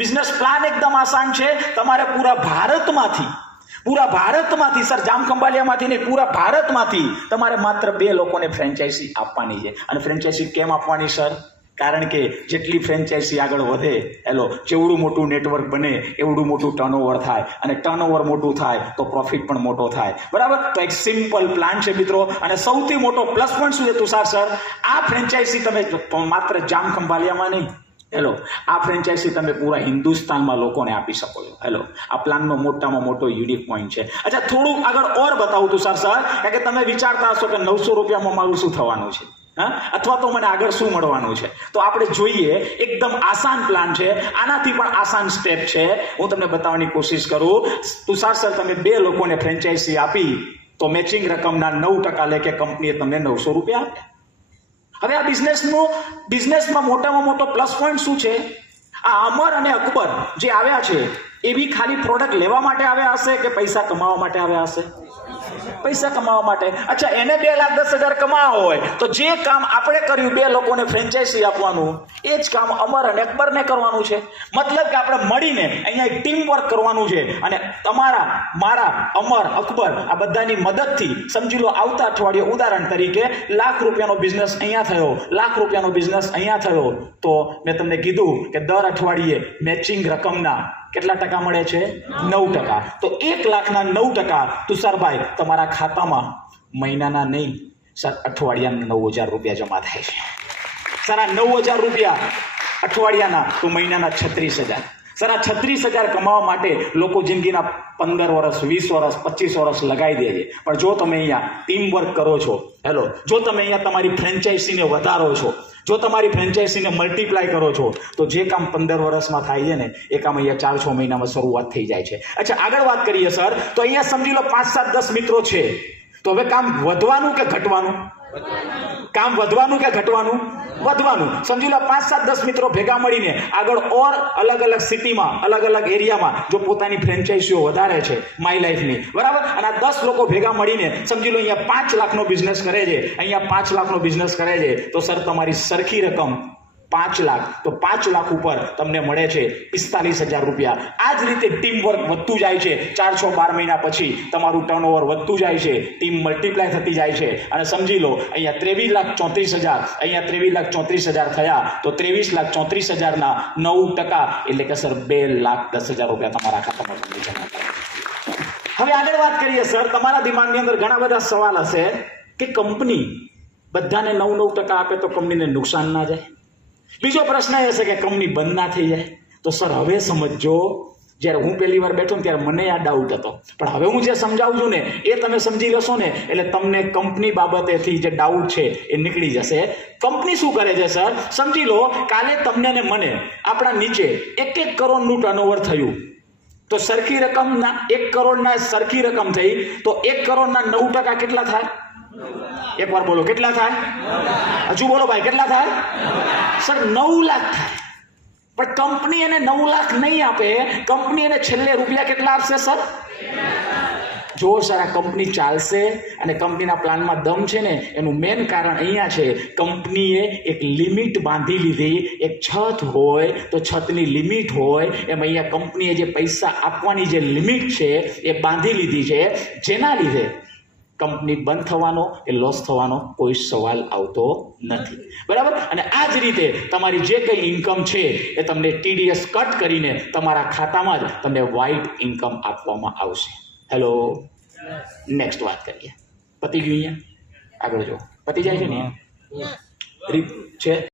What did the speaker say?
Business plan એકદમ આસાન છે. તમારે પૂરા ભારતમાંથી સર જામખંભાલિયામાંથી નહીં, પૂરા ભારતમાંથી તમારે માત્ર 2 લોકોને ફ્રેન્ચાઇઝી આપવાની છે. અને ફ્રેન્ચાઇઝી કેમ આપવાની સર? કારણ કે જેટલી ફ્રેન્ચાઇઝી આગળ વધે, જેવડું મોટું નેટવર્ક બને એવડું મોટું ટર્નઓવર થાય, અને ટર્નઓવર મોટું થાય તો પ્રોફિટ પણ મોટો થાય. બરાબર? તો એક સિમ્પલ પ્લાન છે મિત્રો. અને સૌથી મોટો પ્લસ પોઈન્ટ શું છે તુષાર સર? આ ફ્રેન્ચાઇઝી તમે માત્ર જામખંભાલિયામાં નહીં, આ ફ્રેન્ચાઇઝી તમે પૂરા હિન્દુસ્તાનમાં લોકોને આપી શકો છો. આ પ્લાનનો મોટામાં મોટો યુનિક પોઈન્ટ છે. અચ્છા, થોડું આગળ ઓર બતાવું તુષાર સર, કારણ કે તમે વિચારતા હશો કે 900 રૂપિયામાં મારું શું થવાનું છે, અથવા તો મને આગળ શું મળવાનું છે. તો આપણે જોઈએ, એકદમ આસાન પ્લાન છે, આનાથી પણ આસાન સ્ટેપ છે. હું તમને બતાવવાની કોશિશ કરું. તુષાર સર, તમે 2 લોકોને ફ્રેન્ચાઇઝી આપી તો મેચિંગ રકમના 9% લેકે કંપનીએ તમને 900 રૂપિયા આપ્યા. હવે આ બિઝનેસમાં મોટામાં મોટો પ્લસ પોઈન્ટ શું છે? આ અમર અને અકબર જે આવ્યા છે એ બી ખાલી પ્રોડક્ટ લેવા માટે આવ્યા હશે કે પૈસા કમાવા માટે આવ્યા હશે? પૈસા કમાવા માટે. અચ્છા, એને 2,10,000 કમાવા હોય તો જે કામ આપણે કર્યું, 2 લોકોને ફ્રેન્ચાઇઝી આપવાનું, એ જ કામ અમર અને અકબરને કરવાનું છે. મતલબ કે આપણે મળીને અહીંયા એક ટીમ વર્ક કરવાનું છે. અને તમારા, મારા, અમર, અકબર આ બધાની મદદથી સમજી લો, આવતા અઠવાડિયે ઉદાહરણ તરીકે ₹1,00,000નો બિઝનેસ અહીંયા થયો, ₹1,00,000નો બિઝનેસ અહીંયા થયો, તો મેં તમને કીધું કે દર અઠવાડિયે મેચિંગ રકમના કેટલા ટકા મળે છે? 9%. તો 1,00,000ના 9%, તુષારભાઈ, તમારા ખાતામાં મહિનાના નહીં સર, અઠવાડિયાના 9,000 રૂપિયા જમા થાય છે. સર, આ 9,000 રૂપિયા અઠવાડિયાના તો મહિનાના 36,000. સર, આ 36,000 કમાવા માટે લોકો જિંદગીના 15 વર્ષ, 20 વર્ષ, 25 વર્ષ લગાવી દે છે. પણ જો તમે અહીંયા ટીમ વર્ક કરો છો, જો તમે અહીંયા તમારી ફ્રેન્ચાઇઝીને વધારો છો, જો તમારી ફ્રેન્ચાઇઝીને મલ્ટીપ્લાય કરો છો, તો જે કામ 15 વર્ષમાં થાય છે ને, એ કામ અહીંયા 4-6 મહિનામાં શરૂઆત થઈ જાય છે. અચ્છા, આગળ વાત કરીએ સર. તો અહીંયા સમજી લો 5, 7, 10 મિત્રો છે. તો હવે કામ વધવાનું કે ઘટવાનું? કામ વધવાનું કે ઘટવાનું? વધવાનું. સમજી લો 5, 7, 10 મિત્રો ભેગા મળીને આગળ ઓર અલગ અલગ સિટીમાં, અલગ અલગ એરિયામાં જો પોતાની ફ્રેન્ચાઇઝીઓ વધારે છે, માય લાઈફની, બરાબર? અને આ 10 લોકો ભેગા મળીને સમજી લો અહીંયા 5 લાખનો બિઝનેસ કરે છે, અહીંયા 5 લાખનો બિઝનેસ કરે છે, તો સર તમારી સરખી રકમ 5 લાખ, તો 5 લાખ ઉપર તમને મળે છે 45,000 રૂપિયા. આ જ રીતે ટીમ વર્ક વધતું જાય છે. 4, 6, 12 મહિના પછી તમારું ટર્નઓવર વધતું જાય છે, ટીમ મલ્ટીપ્લાય થતી જાય છે. અને સમજી લો અહીંયા 23,34,000, અહીંયા 23,34,000 થયા, તો 23,34,000ના 9%, એટલે કે સર 2,10,000 રૂપિયા તમારા ખાતામાં જમા થાય. હવે આગળ વાત કરીએ સર. તમારા દિમાગની અંદર ઘણા બધા સવાલ હશે કે કંપની બધાને 9% આપે તો કંપનીને નુકસાન ના જાય. બીજો પ્રશ્ન એ છે કે કંપની બંધ ના થઈ જાય. તો સર, હવે સમજો, જ્યારે હું પહેલી વાર બેઠો ને ત્યારે મને આ ડાઉટ હતો, પણ હવે હું જે સમજાવું છું ને એ તમે સમજી લેશો ને, એટલે તમને કંપની બાબતેથી જે ડાઉટ છે એ નીકળી જશે. કંપની શું કરે છે સર? સમજી લો કાલે તમને ને મને આપણા નીચે 1 કરોડનું ટર્નઓવર થયું, તો સરખી રકમના 1 કરોડના સરખી રકમ થઈ, તો 1 કરોડના 9% કેટલા થાય? એકવાર બોલો, કેટલા થાય? હજુ બોલો ભાઈ, કેટલા થાય? સર, 9 લાખ થાય. પણ કંપની એને 9 લાખ નહીં આપે, કંપની એને છેલ્લે રૂપિયા કેટલા આપશે સર? જો સર, આ કંપની ચાલશે અને કંપનીના પ્લાનમાં દમ છે ને, એનું મેઇન કારણ અહીંયા છે. કંપનીએ એક લિમિટ બાંધી લીધી. એક છત હોય તો છતની લિમિટ હોય, એમ અહીંયા કંપનીએ જે પૈસા આપવાની જે લિમિટ છે એ બાંધી લીધી છે, જેના લીધે કંપની બંધ થવાનો કે લોસ થવાનો કોઈ સવાલ આવતો નથી. બરાબર? અને આ જ રીતે તમારી જે કંઈ ઇન્કમ છે એ તમને TDS કટ કરીને તમારા ખાતામાં જ તમને વ્હાઇટ ઇન્કમ આપવામાં આવશે. હેલો, નેક્સ્ટ વાત કરીએ. પતી ગયું? અહીંયા આગળ જો પતી જાય છે ને છે.